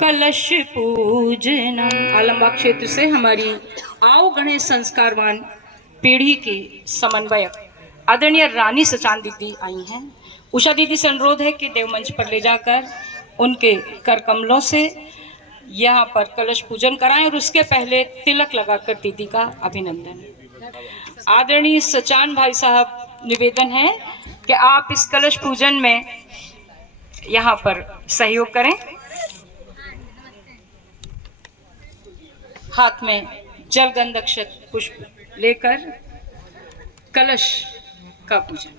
कलश पूजनम। आलमबाग क्षेत्र से हमारी आओ गणेश संस्कारवान पीढ़ी के समन्वयक आदरणीय रानी सचान दीदी आई हैं। उषा दीदी से अनुरोध है कि देवमंच पर ले जाकर उनके कर कमलों से यहाँ पर कलश पूजन कराएं और उसके पहले तिलक लगाकर दीदी का अभिनंदन। आदरणीय सचान भाई साहब, निवेदन है कि आप इस कलश पूजन में यहाँ पर सहयोग करें। हाथ में जल गंधक्षत पुष्प लेकर कलश का पूजन।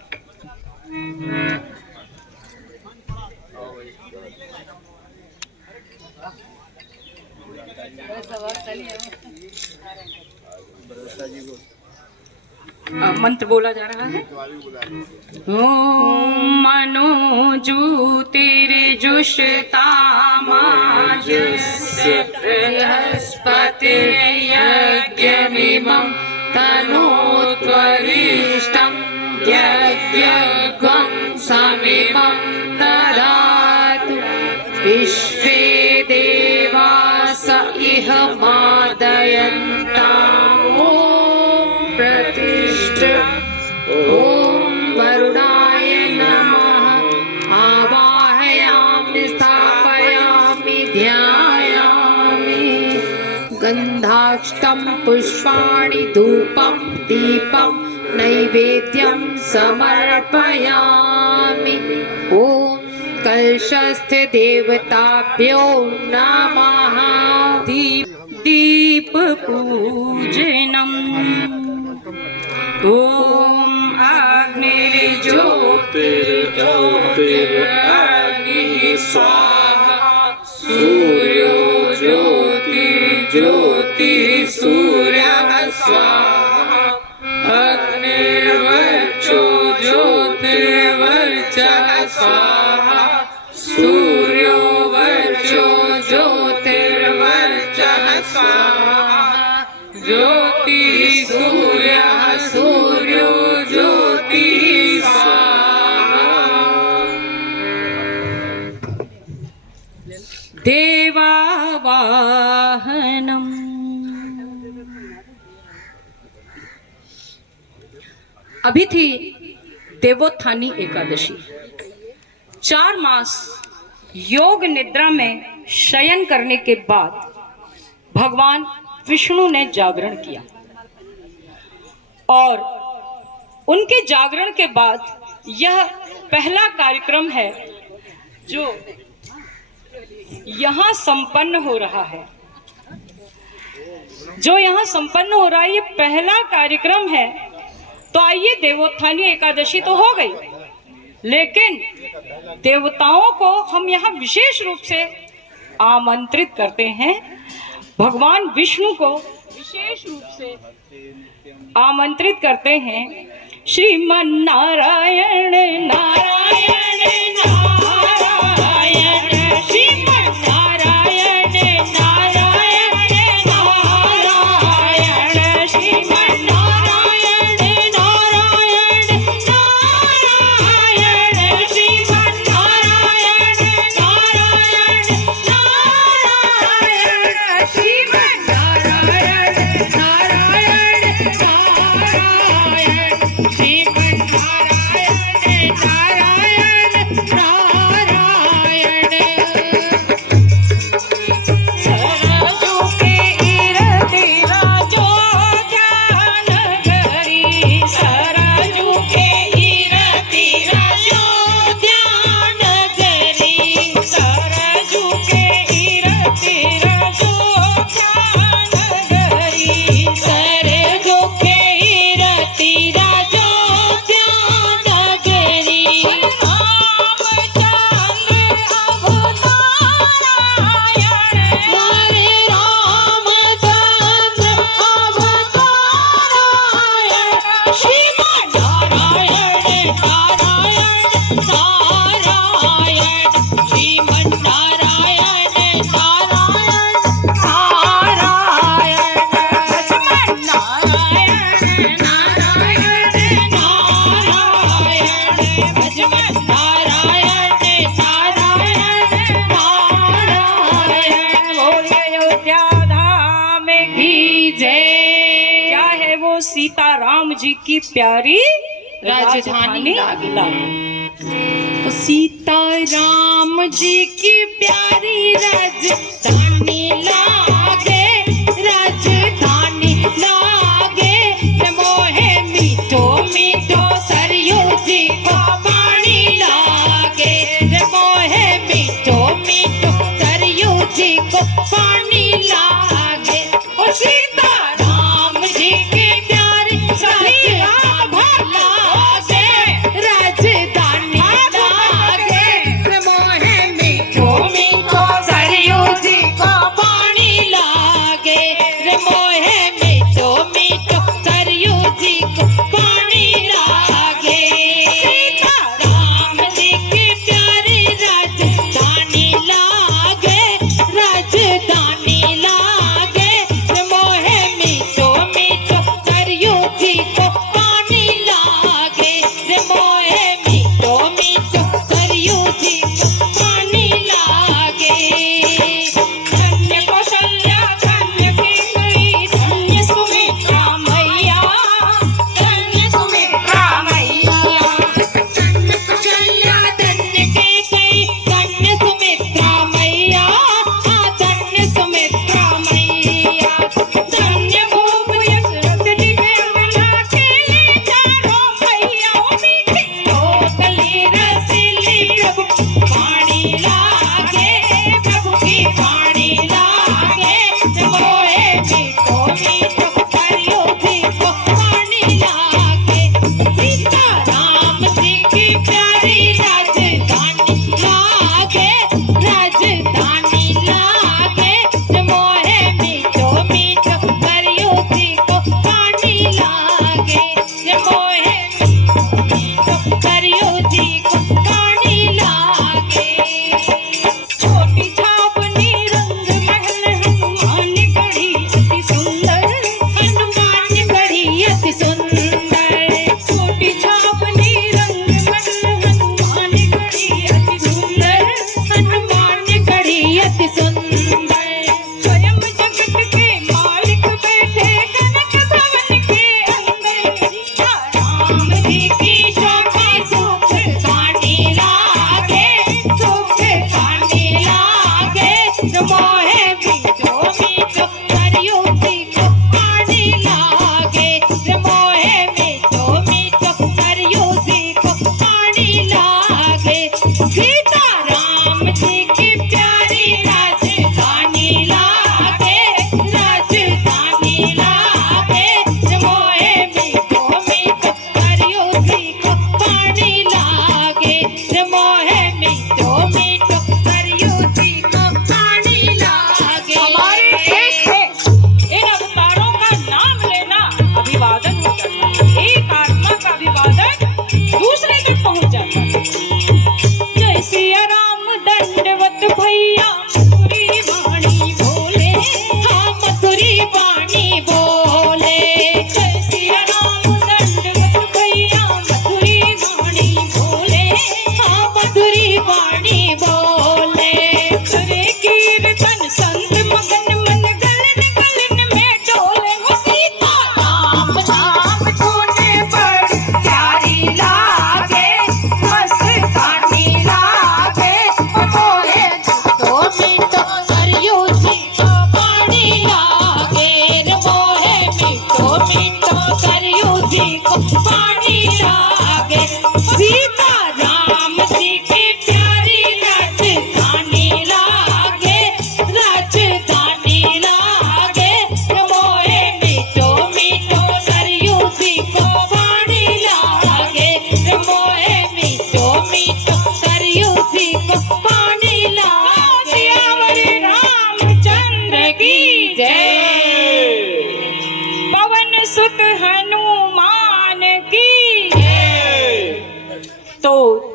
मंत्र बोला जा रहा है। ओम मनोजू तेरे जुषता बृहस्पति यज्ञमिमं तनोत्वरिष्टं यज्ञं समिमं ददातु विश्वे देवास इह मादयन्ताम्। ओम प्रतिष्ठ। ओम वरुणाय नमः। आवाहयामि स्थापयामि ध्यायामि। गन्धाक्षतं पुष्पाणि धूपं दीपं नैवेद्यं समर्पयामि। ओम कलशस्थ देवताभ्यो नमः। दीप पूजनम्। ओम अग्निर्ज्योतिर्ज्योतिरग्निः स्वाहा। सूर्यो ज्योतिर्ज्योतिः सूर्यः स्वाहा। अग्निर्वर्चो ज्योतिर्वर्चः स्वाहा। सूर्यो वर्चो ज्योतिर्वर्चः स्वाहा। ज्योतिः सूर्यः सूर्यो ज्योतिः स्वाहा। देवावाहनम्। अभी थी देवोत्थानी एकादशी। 4 मास योग निद्रा में शयन करने के बाद भगवान विष्णु ने जागरण किया और उनके जागरण के बाद यह पहला कार्यक्रम है जो यहाँ संपन्न हो रहा है। ये पहला कार्यक्रम है। तो आइए, देवोत्थानी एकादशी तो हो गई, लेकिन देवताओं को हम यहाँ विशेष रूप से आमंत्रित करते हैं। भगवान विष्णु को विशेष रूप से आमंत्रित करते हैं। श्रीमन नारायण नारायण नारायण श्रीमन नारायण नारायण नारायण श्रीमन नारायण नारायण नारायण श्रीमन नारायण नारायण नारायण श्रीमन नारायण नारायण नारायण श्रीमन नारायण नारायण सीताराम जी की प्यारी राजधानी लागे। तो सीताराम जी की प्यारी राजधानी लागे, राजधानी लागे। मोहे मीठो मीठो सरयू जी को पानी लागे, मोहे मीठो मीठो सरयू जी को पानी लागे। ओ सीताराम जी की प्यारी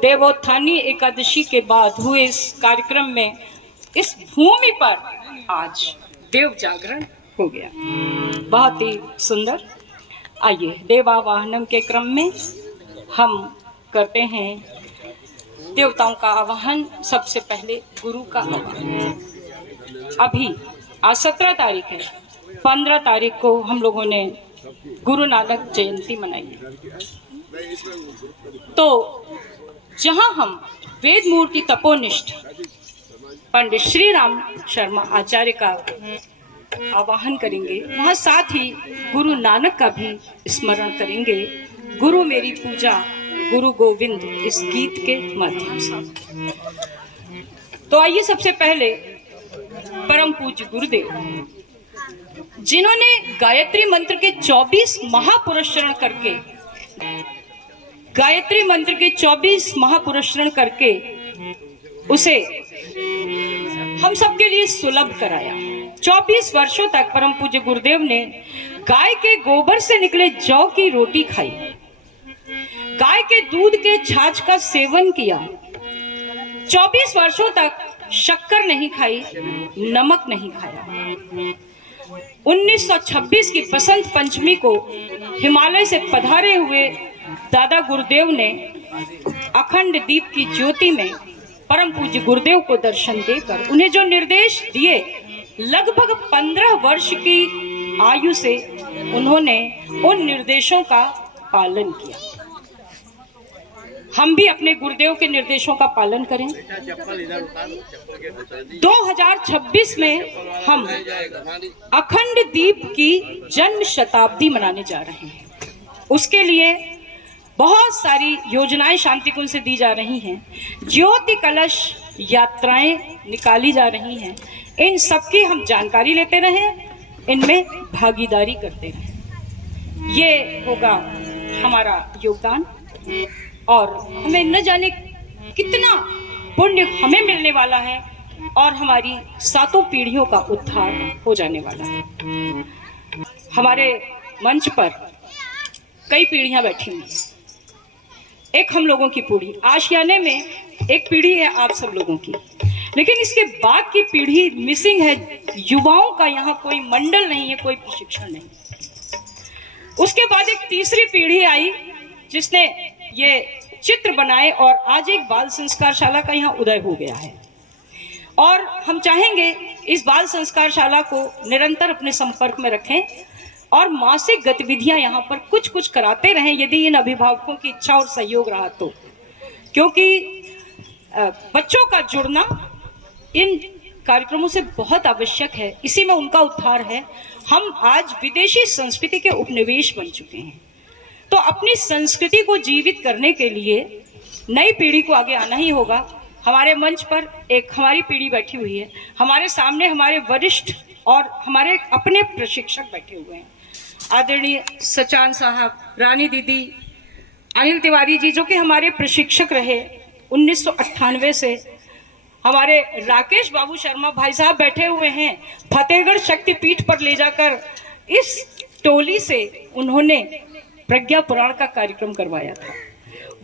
देवोत्थानी एकादशी के बाद हुए इस कार्यक्रम में इस भूमि पर आज देव जागरण हो गया। बहुत ही सुंदर। आइए देवावाहनम के क्रम में हम करते हैं देवताओं का आवाहन। सबसे पहले गुरु का आवाहन। अभी आज 17 तारीख है, 15 तारीख को हम लोगों ने गुरु नानक जयंती मनाइए। तो जहां हम वेद मूर्ति तपोनिष्ठ पंडित श्री राम शर्मा आचार्य का आवाहन करेंगे, वहां साथ ही गुरु नानक का भी स्मरण करेंगे। गुरु मेरी पूजा गुरु गोविंद इस गीत के माध्यम से। तो आइए सबसे पहले परम पूज्य गुरुदेव, जिन्होंने गायत्री मंत्र के 24 महापुरस्चरण करके उसे हम सबके लिए सुलभ कराया। 24 वर्षों तक परम पूज्य गुरुदेव ने गाय के गोबर से निकले जौ की रोटी खाई, गाय के दूध के छाछ का सेवन किया, 24 वर्षों तक शक्कर नहीं खाई, नमक नहीं खाया। 1926 की बसंत पंचमी को हिमालय से पधारे हुए दादा गुरुदेव ने अखंड दीप की ज्योति में परम पूज्य गुरुदेव को दर्शन देकर उन्हें जो निर्देश दिए, लगभग 15 वर्ष की आयु से उन्होंने उन निर्देशों का पालन किया। हम भी अपने गुरुदेव के निर्देशों का पालन करें। 2026 में हम अखंड दीप की जन्म शताब्दी मनाने जा रहे हैं। उसके लिए बहुत सारी योजनाएं शांतिकुंज से दी जा रही हैं, ज्योति कलश यात्राएं निकाली जा रही हैं। इन सबकी हम जानकारी लेते रहें, इनमें भागीदारी करते रहें। ये होगा हमारा योगदान और हमें न जाने कितना पुण्य हमें मिलने वाला है और हमारी 7 पीढ़ियों का उद्धार हो जाने वाला है। हमारे मंच पर कई पीढ़ियां बैठी हुई हैं। एक हम लोगों की पीढ़ी, आशियाने में एक पीढ़ी है आप सब लोगों की, लेकिन इसके बाद की पीढ़ी मिसिंग है। युवाओं का यहाँ कोई मंडल नहीं है, कोई प्रशिक्षण नहीं। उसके बाद एक तीसरी पीढ़ी आई जिसने ये चित्र बनाए और आज एक बाल संस्कार शाला का यहाँ उदय हो गया है। और हम चाहेंगे इस बाल संस्कार शाला को निरंतर अपने संपर्क में रखें और मासिक गतिविधियां यहाँ पर कुछ कुछ कराते रहें, यदि इन अभिभावकों की इच्छा और सहयोग रहा तो, क्योंकि बच्चों का जुड़ना इन कार्यक्रमों से बहुत आवश्यक है। इसी में उनका उद्धार है। हम आज विदेशी संस्कृति के उपनिवेश बन चुके हैं, तो अपनी संस्कृति को जीवित करने के लिए नई पीढ़ी को आगे आना ही होगा। हमारे मंच पर एक हमारी पीढ़ी बैठी हुई है, हमारे सामने हमारे वरिष्ठ और हमारे अपने प्रशिक्षक बैठे हुए हैं। आदरणीय सचान साहब, रानी दीदी, अनिल तिवारी जी जो कि हमारे प्रशिक्षक रहे 1998 से, हमारे राकेश बाबू शर्मा भाई साहब बैठे हुए हैं। फतेहगढ़ शक्तिपीठ पर ले जाकर इस टोली से उन्होंने प्रज्ञा पुराण का कार्यक्रम करवाया था।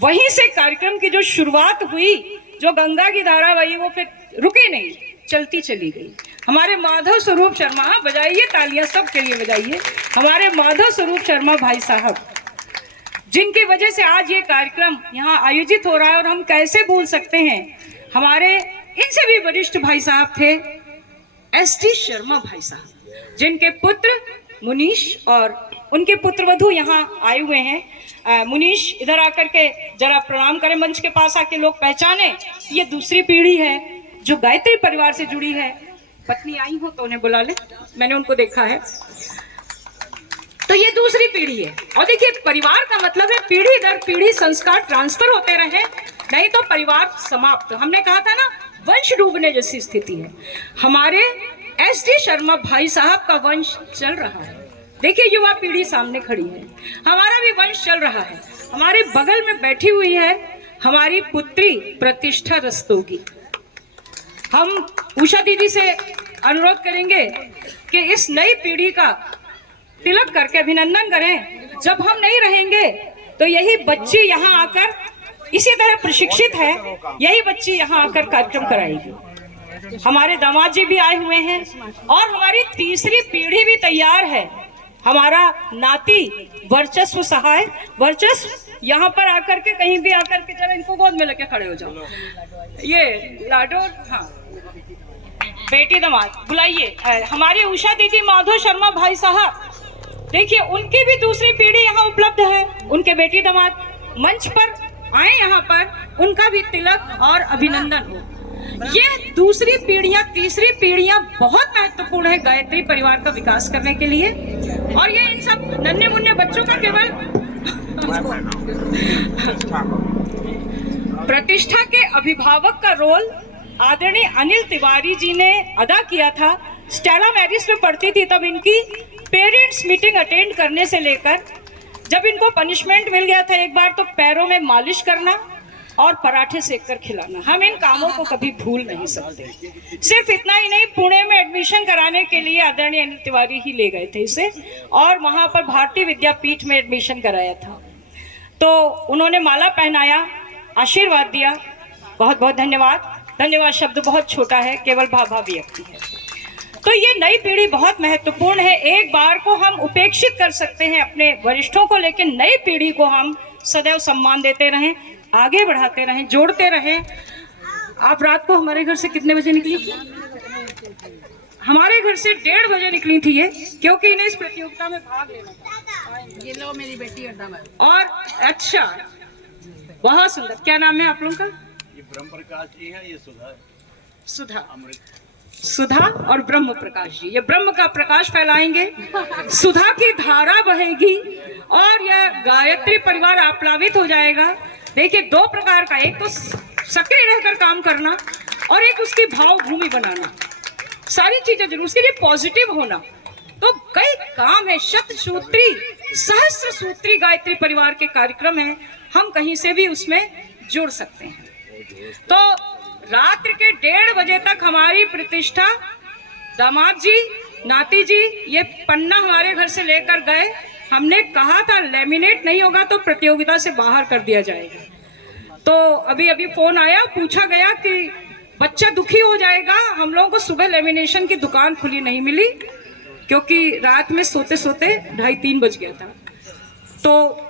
वहीं से कार्यक्रम की जो शुरुआत हुई, जो गंगा की धारा बही, वो फिर रुकी नहीं, चलती चली गई। हमारे माधव स्वरूप शर्मा, बजाइए तालियां सबके लिए बजाइए, हमारे माधव स्वरूप शर्मा भाई साहब, जिनकी वजह से आज ये कार्यक्रम यहाँ आयोजित हो रहा है। और हम कैसे भूल सकते हैं, हमारे इनसे भी वरिष्ठ भाई साहब थे एसटी शर्मा भाई साहब, जिनके पुत्र मुनीश और उनके पुत्रवधू यहाँ आए हुए हैं। मुनीश इधर आकर के जरा प्रणाम करें, मंच के पास आके लोग पहचाने। ये दूसरी पीढ़ी है जो गायत्री परिवार से जुड़ी है। पत्नी आई हो तो उन्हें बुला ले, मैंने उनको देखा है। तो ये दूसरी पीढ़ी है। और देखिए, परिवार का मतलब है पीढ़ी दर पीढ़ी संस्कार ट्रांसफर होते रहे, नहीं तो परिवार समाप्त। हमने कहा था ना, वंश डूबने जैसी स्थिति है। हमारे एसडी शर्मा भाई साहब का वंश चल रहा है। देखिए, युवा पीढ़ी सामने खड़ी है, हमारा भी वंश चल रहा है। हमारे बगल में बैठी हुई है हमारी पुत्री प्रतिष्ठा रस्तोगी। हम उषा दीदी से अनुरोध करेंगे कि इस नई पीढ़ी का तिलक करके अभिनंदन करें। जब हम नहीं रहेंगे तो यही बच्ची यहाँ आकर, इसी तरह प्रशिक्षित है, यही बच्ची यहाँ आकर कार्यक्रम कराएगी। हमारे दामाद जी भी आए हुए हैं और हमारी तीसरी पीढ़ी भी तैयार है। हमारा नाती वर्चस्व सहाय, वर्चस्व यहाँ पर आकर के, कहीं भी आकर के, जरा इनको गोद में लेके खड़े हो जाओ। ये लाडो, हाँ बेटी दामाद बुलाइए। हमारी उषा दीदी, माधव शर्मा भाई साहब, देखिए उनकी भी दूसरी पीढ़ी यहाँ उपलब्ध है, उनके बेटी दामाद मंच पर आए यहाँ पर, उनका भी तिलक और अभिनंदन हो। ये दूसरी पीढ़ियां, तीसरी पीढ़ियां बहुत महत्वपूर्ण है गायत्री परिवार का विकास करने के लिए। और ये इन सब नन्हे मुन्ने बच्चों का केवल प्रतिष्ठा के अभिभावक का रोल आदरणीय अनिल तिवारी जी ने अदा किया था। स्टेला मैरिज में पढ़ती थी तब इनकी पेरेंट्स मीटिंग अटेंड करने से लेकर जब इनको पनिशमेंट मिल गया था एक बार, तो पैरों में मालिश करना और पराठे सेक कर खिलाना, हम इन कामों को कभी भूल नहीं सकते। सिर्फ इतना ही नहीं, पुणे में एडमिशन कराने के लिए आदरणीय अनिल तिवारी ही ले गए थे इसे, और वहां पर भारतीय विद्यापीठ में एडमिशन कराया था। तो उन्होंने माला पहनाया, आशीर्वाद दिया। बहुत बहुत धन्यवाद। धन्यवाद शब्द बहुत छोटा है, केवल भाव व्यक्ति है। तो ये नई पीढ़ी बहुत महत्वपूर्ण है। एक बार को हम उपेक्षित कर सकते हैं अपने वरिष्ठों को, लेकिन नई पीढ़ी को हम सदैव सम्मान देते रहें, आगे बढ़ाते रहें, जोड़ते रहें। आप रात को हमारे घर से कितने बजे निकली थी? हमारे घर से 1:30 बजे निकली थी ये, क्योंकि इन्हें इस प्रतियोगिता में भाग लेना था। ये लो मेरी बेटी अड्डा में। और अच्छा, बहुत सुंदर। क्या नाम है आप लोगों का? ये ब्रह्म प्रकाश जी हैं, ये सुधा सुधा अमृत। सुधा और ब्रह्म प्रकाश जी, ये ब्रह्म का प्रकाश फैलाएंगे, सुधा की धारा बहेगी और यह गायत्री परिवार आप्लावित हो जाएगा। देखिए, दो प्रकार का, एक तो सक्रिय रहकर काम करना और एक उसकी भाव भूमि बनाना। सारी चीजें जरूर, उसके लिए पॉजिटिव होना। तो कई काम है, शतसूत्री सहस्त्र सूत्री गायत्री परिवार के कार्यक्रम है, हम कहीं से भी उसमें जुड़ सकते हैं। तो रात्रि के 1:30 बजे तक हमारी प्रतिष्ठा, दामाद जी, नाती जी ये पन्ना हमारे घर से लेकर गए। हमने कहा था लेमिनेट नहीं होगा तो प्रतियोगिता से बाहर कर दिया जाएगा। तो अभी फोन आया, पूछा गया कि बच्चा दुखी हो जाएगा। हम लोगों को सुबह लेमिनेशन की दुकान खुली नहीं मिली, क्योंकि रात में सोते सोते 2:30-3 बज गया था। तो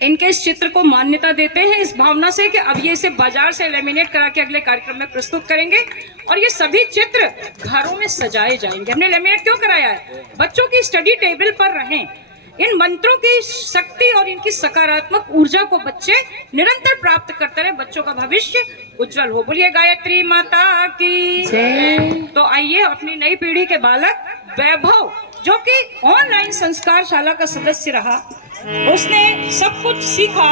इनके इस चित्र को मान्यता देते हैं इस भावना से कि अब ये इसे बाजार से लेमिनेट करा के अगले कार्यक्रम में प्रस्तुत करेंगे और ये सभी चित्र घरों में सजाए जाएंगे। हमने लेमिनेट क्यों कराया है? बच्चों की स्टडी टेबल पर रहें, इन मंत्रों की शक्ति और इनकी सकारात्मक ऊर्जा को बच्चे निरंतर प्राप्त करते रहे, बच्चों का भविष्य उज्जवल हो। बोलिए गायत्री माता की जय। तो आइए, अपनी नई पीढ़ी के बालक वैभव, जो कि ऑनलाइन संस्कार शाला का सदस्य रहा, उसने सब कुछ सीखा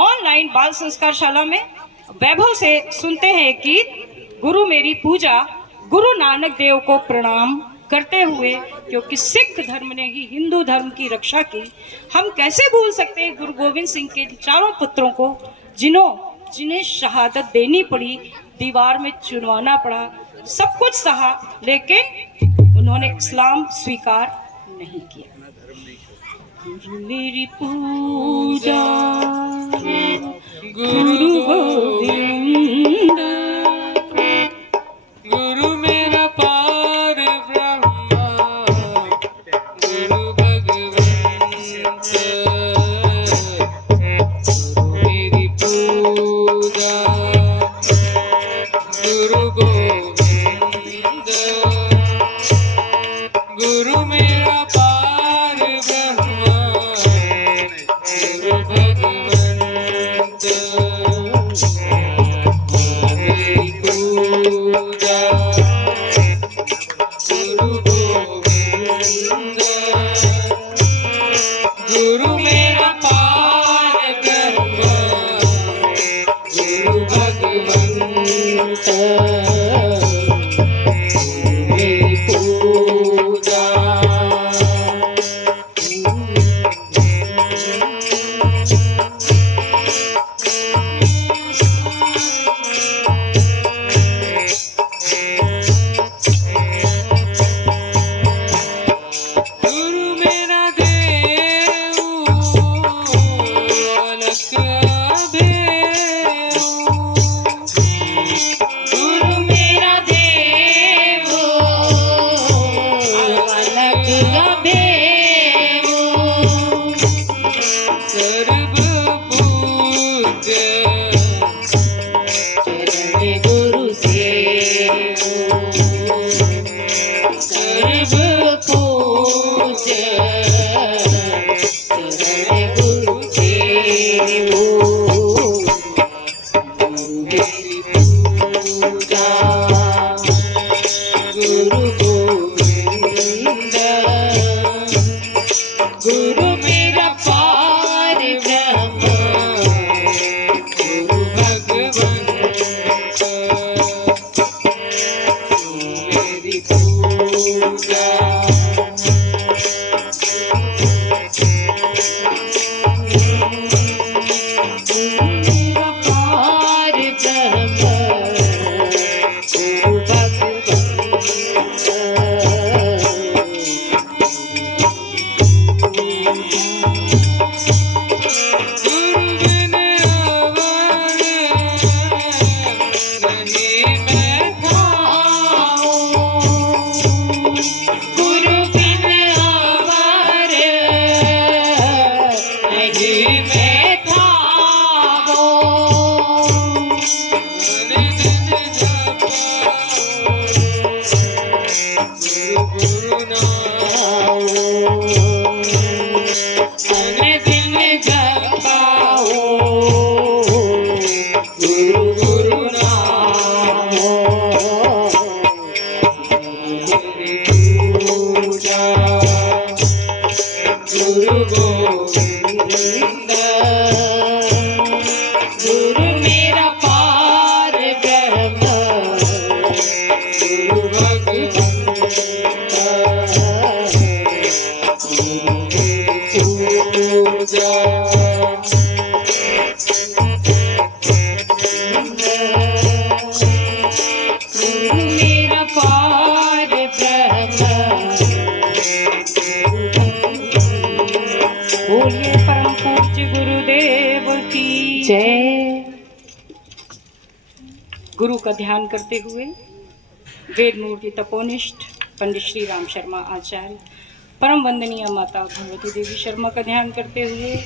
ऑनलाइन बाल संस्कार शाला में। वैभव से सुनते हैं कि गुरु मेरी पूजा, गुरु नानक देव को प्रणाम करते हुए, क्योंकि सिख धर्म ने ही हिंदू धर्म की रक्षा की। हम कैसे भूल सकते हैं गुरु गोविंद सिंह के चारों पुत्रों को, जिन्हें शहादत देनी पड़ी, दीवार में चुनवाना पड़ा, सब कुछ सहा, लेकिन उन्होंने इस्लाम स्वीकार नहीं किया। गुरु मेरी पूजा, गुरु गोविंद, गुरु मेरा पार ब्रह्मा, गुरु भगवंत, गुरु मेरी पूजा, गुरु गोविंद, गुरु मेरा पार ब्रह्मा, गुरु भगवंत, मेरी पूजा, गुरु गोविंद, गुरु मेरा पार ब्रह्मा, गुरु भगवंत, मेरी पूजा। गुरु मेरा देव, अलख अभेव, गुरु मेरा देव, अलग अभेव, सर्वपूज्य, चरण गुरु सेव, सर्व पूज्य, का ध्यान करते हुए वेद मूर्ति तपोनिष्ठ पंडित श्री राम शर्मा आचार्य, परम वंदनीय माता भगवती देवी शर्मा का ध्यान करते हुए,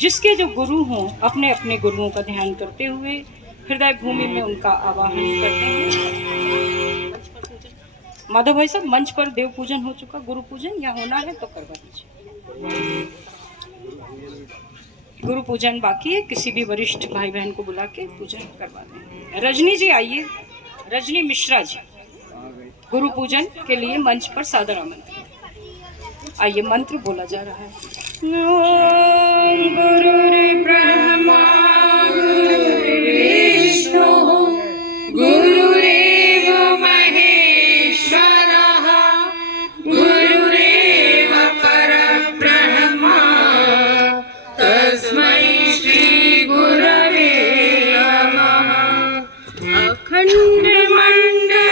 जिसके जो गुरु हों अपने अपने गुरुओं का ध्यान करते हुए हृदय भूमि में उनका आवाहन करते हैं। माधव भाई साहब, मंच पर देव पूजन हो चुका, गुरु पूजन या होना है तो करवा दीजिए। गुरु पूजन बाकी है, किसी भी वरिष्ठ भाई बहन को बुला के पूजन करवा दें। रजनी जी आइए, रजनी मिश्रा जी गुरु पूजन के लिए मंच पर सादर आमंत्रित। आइए, मंत्र बोला जा रहा है। ओम गुरुर्ब्रह्मा गुरुर्विष्णु गुरुरेव महेश्वरः गुरुरेव परब्रह्मा तस्मै श्री गुरवे नमः। अखंड मंडलाकारं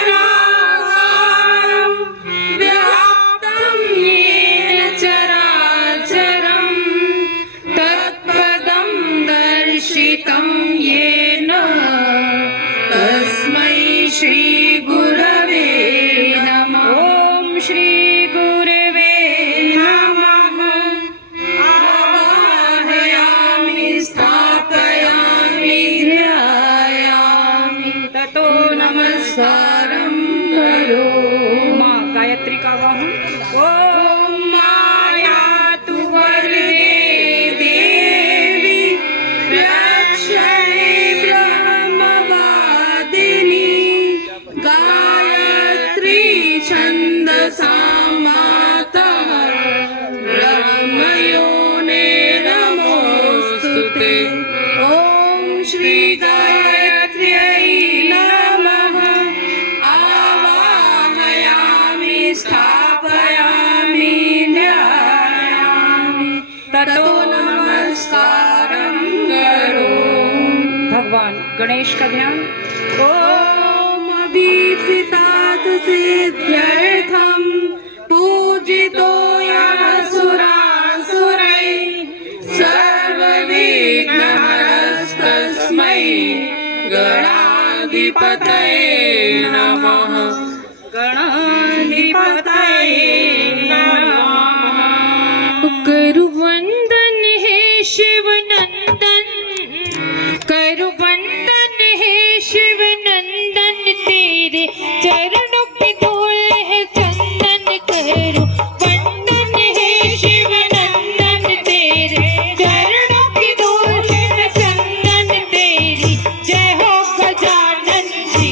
व्याप्तं येन चराचरं तत्पदं दर्शितं येन तस्मै श्री गुरवे नमः। ओम श्री गुरवे नमः। आवाहयामि स्थापयामि ध्यायामि ततो नमस्कारं करो। माँ गायत्री का आवाहन। ओम मायातु वरदे देवी रक्षणे ब्रह्मवादिनी गायत्री छन्दसां माता ब्रह्मयोने नमोस्तुते। ओम श्री गायत्र्यै नमः। आवाहयामि स्थापयामि ध्यायामि ततो नमस्कारं करो। भगवान गणेश का ध्यान। ओम अभीप्सितात सिद्ध्यर्थं पूजितो यः सुरासुरैः सर्वविघ्नहरस्तस्मै गणाधिपतये नमः। गणाधिपतये नमः। करुवंदन है शिव नंदन, करुवंदन है शिव नंदन, तेरे चरणों पे धूल है चंदन। करुवंदन है शिव नंदन, तेरे चरणों की धूल है चंदन। तेरी जय हो गजानन जी,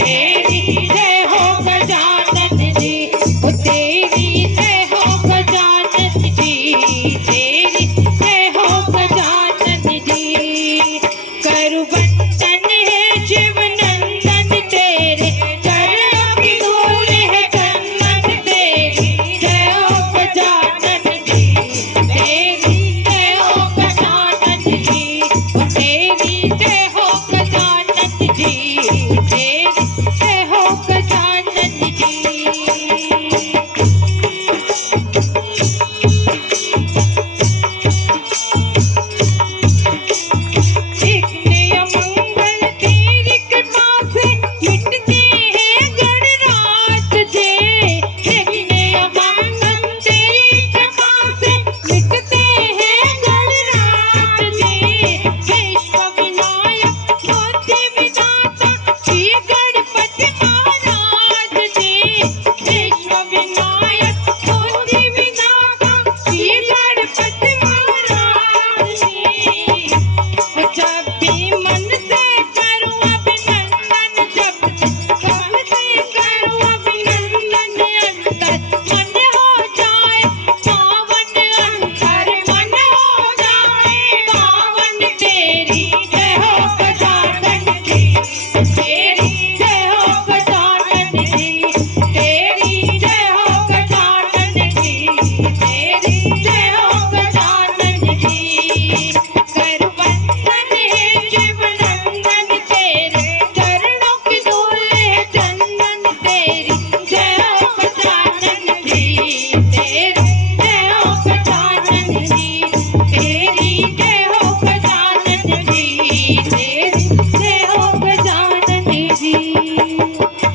तेरी जय हो गजानन जी, ओ तेरी जय हो गजानन जी, तेरी जय हो गजानन जी। करुवंदन है शिव नंदन, तेरे चरणों की धूल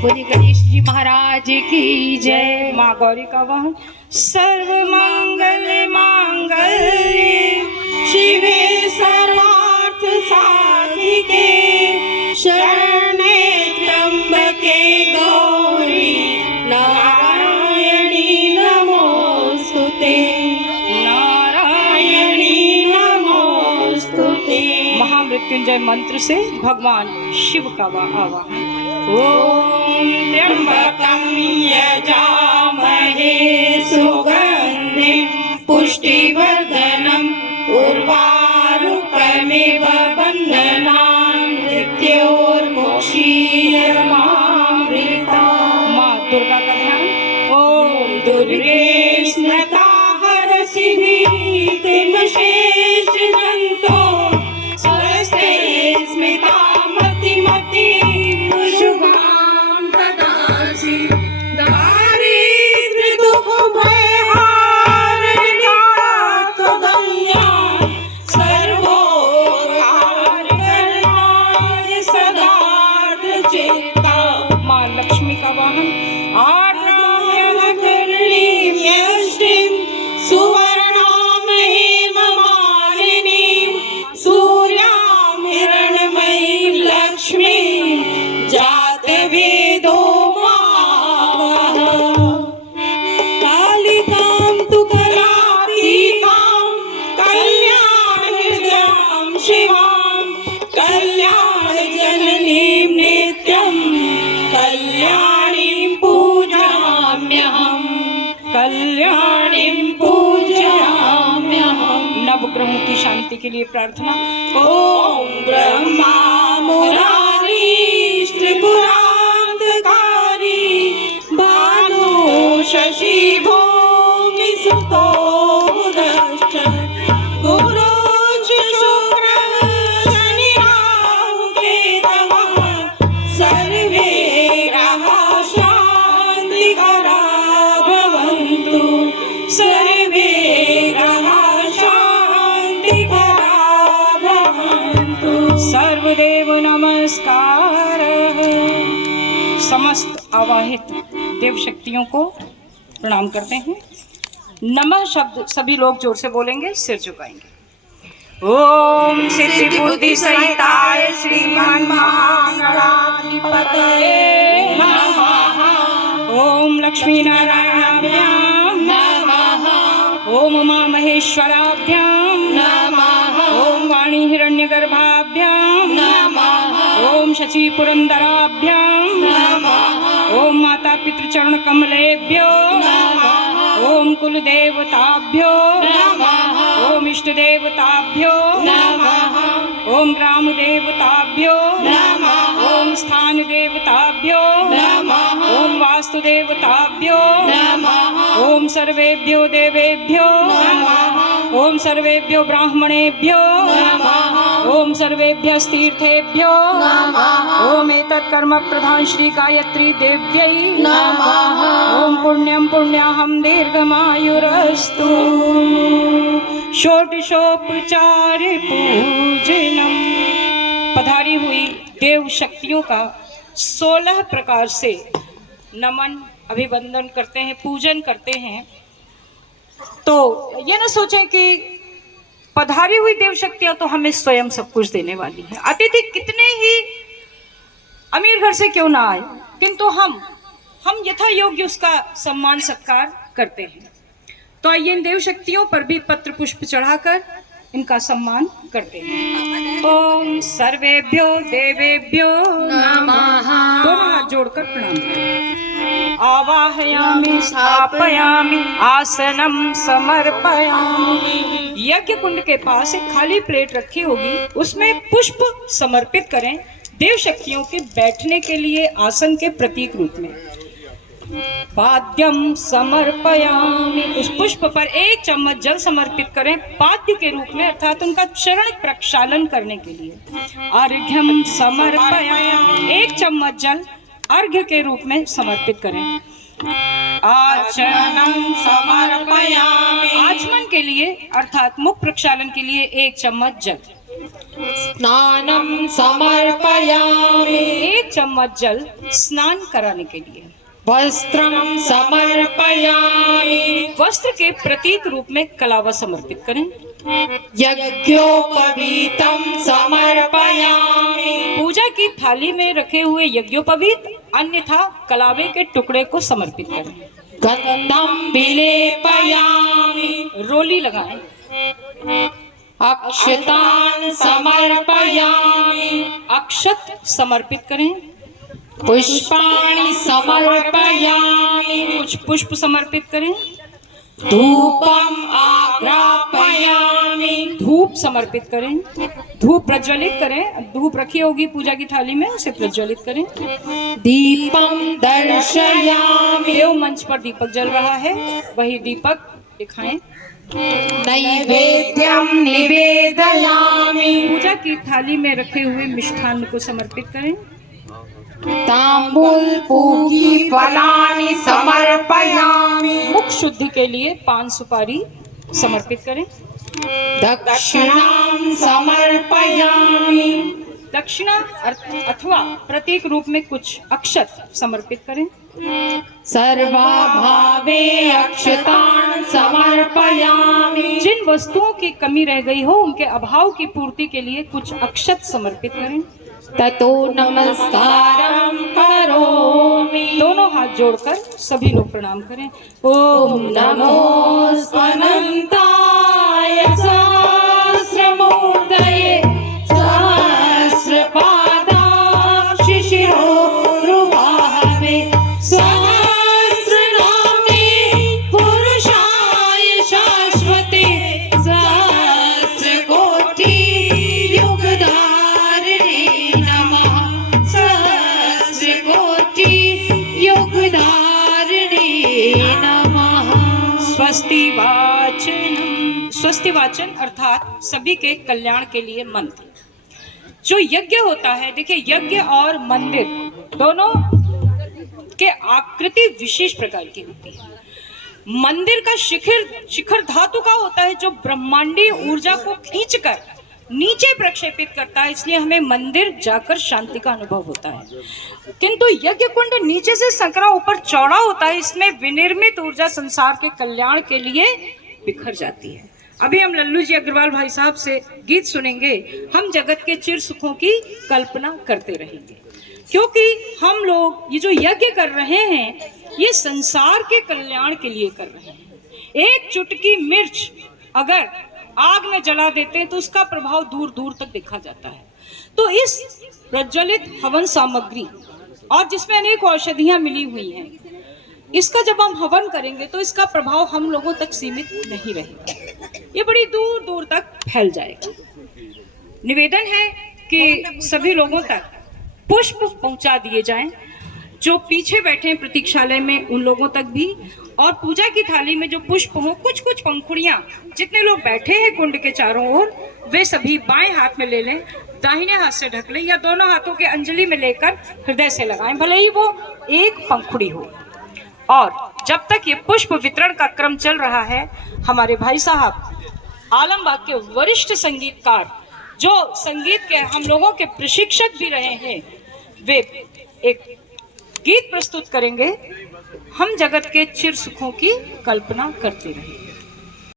बोले गणेश जी महाराज की जय। माँ गौरी का वाहन सर्व मंगल मांगल्ये शिवे सर्वार्थ साधिके शरणे त्र्यंबके गौरी नारायणी नमोस्तुते नारायणी नमोस्तुते। महामृत्युंजय मंत्र से भगवान शिव का आवाहन। ओम त्र्यंबकं यजामहे सुगन्धिं पुष्टिवर्धनम् उर्वारुकमिव बन्धनान् मृत्योर्मुक्षीयमामृता। माँ दुर्गा का ध्यान। ओम दुर्गे स्मृता हरसि भीतिमशेष जन्तो स्वस्ते स्मिता मतिमति शुभां ददासि दारिद्र्य दुःख भयहारिणी त्वदन्यान् सर्वोपकारकरणाय सदार्थ-चित्ता। माँ लक्ष्मी का वाहन आर्द्रयष्टिं सुवर्णां हेममालिनीं सूर्यां हिरण्मयीं लक्ष्मीं जातवेदो मावः। कालिकां तु कलातीतां कल्याणहृदयां शिवां कल्याणजननीं नित्यं कल्याणीं पूजाम्यहम् कल्याणीं पूजाम्यहम्। नवग्रहों की शांति के लिए प्रार्थना। ओम ब्रह्मा मुरारी त्रिपुरांतकारी भानु शशि भूमि सुतो बुधश्च गुरु शुक्र शनि राहु केतवः सर्वे ग्रहाः शान्तिकरा भवन्तु सर्वे ग्रहाः शान्तिकरा भवन्तु। सर्वदेव नमस्कार। समस्त आवाहित देव शक्तियों को प्रणाम करते हैं। नमः शब्द सभी लोग जोर से बोलेंगे, सिर झुकाएंगे। ओम सिद्धि बुद्धि सहिताय श्रीमन् महागणाधिपतये नमः। ओम लक्ष्मी नारायणाभ्यां नमः। ओम उमा महेश्वराभ्यां नमः। ओम वाणी हिरण्यगर्भाभ्यां नमः। ओम शची पुरंदराभ्यां नमः। ओम माता पितृचरण कमलेभ्यो नमः। ओम कुल देवताभ्यो नमः। ओम इष्ट देवताभ्यो नमः। ओम ग्राम देवताभ्यो नमः। ओम स्थान देवताभ्यो नमः। ओम वास्तु देवताभ्यो नमः। ओम सर्वेभ्यो देवेभ्यो नमः। ओम सर्वेभ्यो ब्राह्मणेभ्यो नमः। ओम सर्वेभ्यस्तीर्थेभ्यो नमः। ओम एतत् कर्म प्रधान श्री गायत्री देव्यै नमः। ओम पुण्यं पुण्याहं दीर्घमायुरस्तु। षोडशोपचार पूजनम। पधारी हुई देव शक्तियों का 16 प्रकार से नमन अभिवंदन करते हैं, पूजन करते हैं। तो ये ना सोचें कि पधारी हुई देव शक्तियां तो हमें स्वयं सब कुछ देने वाली है। अतिथि कितने ही अमीर घर से क्यों ना आए, किंतु हम यथा योग्य उसका सम्मान सत्कार करते हैं। तो आइए इन देव शक्तियों पर भी पत्र पुष्प चढ़ाकर इनका सम्मान करते हैं। ओम सर्वेभ्यो देवेभ्यो नमः। दोनों हाथ जोड़कर प्रणाम करें। आवाहयामि स्थापयामि आसनम समर्पयामि। यज्ञ कुंड के पास एक खाली प्लेट रखी होगी, उसमें पुष्प समर्पित करें देव शक्तियों के बैठने के लिए आसन के प्रतीक रूप में। पाद्यम समर्पयामि। उस पुष्प पर 1 चम्मच जल समर्पित करें पाद्य के रूप में, अर्थात उनका चरण प्रक्षालन करने के लिए। अर्घ्यम समर्पयामि। 1 चम्मच जल अर्घ्य के रूप में समर्पित करें। आचमनम समर्पयामि। आचमन के लिए अर्थात मुख प्रक्षालन के लिए 1 चम्मच जल। स्नानं समर्पयामि। 1 चम्मच जल स्नान कराने के लिए। वस्त्रं समर्पयामि। वस्त्र के प्रतीक रूप में कलावा समर्पित करें। यज्ञोपवीतं समर्पयामि। पूजा की थाली में रखे हुए यज्ञोपवीत अन्यथा कलावे के टुकड़े को समर्पित करें। गन्धं विलेपयामि। रोली लगाएं। अक्षतान् समर्पयामि। अक्षत समर्पित करें। पुष्पाणि समर्पयामि। कुछ पुष्प समर्पित करें। धूपम् आग्रापयामि। धूप समर्पित करें। धूप प्रज्वलित करें। धूप रखी होगी पूजा की थाली में, उसे प्रज्वलित करें। दीपं दर्शयामि। देव मंच पर दीपक जल रहा है, वही दीपक दिखाएं। नैवेद्यं निवेदयामि। पूजा की थाली में रखे हुए मिष्ठान्न को समर्पित करें। तांबूल पूगी फलानि समर्पयामि। मुख शुद्धि के लिए पान सुपारी समर्पित करें। दक्षिणां समर्पयामि। दक्षिणा अथवा प्रतीक रूप में कुछ अक्षत समर्पित करें। सर्वाभावे अक्षतान् समर्पयामि। जिन वस्तुओं की कमी रह गई हो उनके अभाव की पूर्ति के लिए कुछ अक्षत समर्पित करें। ततो नमस्कारं करोमि। दोनों हाथ जोड़कर सभी लोग प्रणाम करें। ओम नमो अनंताय सहस्रमूर्तये सहस्रपादाक्ष शिरोरुबाहवे सहस्रनामे पुरुषाय शाश्वते सहस्रकोटि युगधारिणे नमः सहस्रकोटि युगधारिणे नमः। स्वस्ति वाचन। स्वस्ति वाचन अर्थात सभी के कल्याण के लिए मंत्र। जो यज्ञ होता है, देखिए यज्ञ और मंदिर दोनों के आकृति विशेष प्रकार की होती है। मंदिर का शिखर धातु का होता है जो ब्रह्मांडीय ऊर्जा को खींचकर नीचे प्रक्षेपित करता है, इसलिए हमें मंदिर जाकर शांति का अनुभव होता है। किंतु यज्ञ कुंड नीचे से संकरा ऊपर चौड़ा होता है, इसमें विनिर्मित ऊर्जा संसार के कल्याण के लिए बिखर जाती है। अभी हम लल्लू जी अग्रवाल भाई साहब से गीत सुनेंगे। हम जगत के चिर सुखों की कल्पना करते रहेंगे, क्योंकि हम लोग ये जो यज्ञ कर रहे हैं ये संसार के कल्याण के लिए कर रहे हैं। एक चुटकी मिर्च अगर आग में जला देते हैं तो उसका प्रभाव दूर दूर तक देखा जाता है। तो इस प्रज्वलित हवन सामग्री और जिसमें अनेक औषधियां मिली हुई हैं, इसका जब हम हवन करेंगे तो इसका प्रभाव हम लोगों तक सीमित नहीं रहेगा, ये बड़ी दूर दूर तक फैल जाएगा। निवेदन है कि सभी लोगों तक पुष्प पहुंचा दिए जाएं, जो पीछे बैठे हैं प्रतीक्षालय में उन लोगों तक भी, और पूजा की थाली में जो पुष्प हो, कुछ कुछ पंखुड़ियां जितने लोग बैठे हैं कुंड के चारों ओर, वे सभी बाएं हाथ में ले लें, दाहिने हाथ से ढक लें या दोनों हाथों के अंजलि में लेकर हृदय से लगाएं, भले ही वो एक पंखुड़ी हो। और जब तक ये पुष्प वितरण का क्रम चल रहा है, हमारे भाई साहब आलमबाग के वरिष्ठ संगीतकार, जो संगीत के हम लोगों के प्रशिक्षक भी रहे हैं, वे एक गीत प्रस्तुत करेंगे। हम जगत के चिर सुखों की कल्पना करते रहें।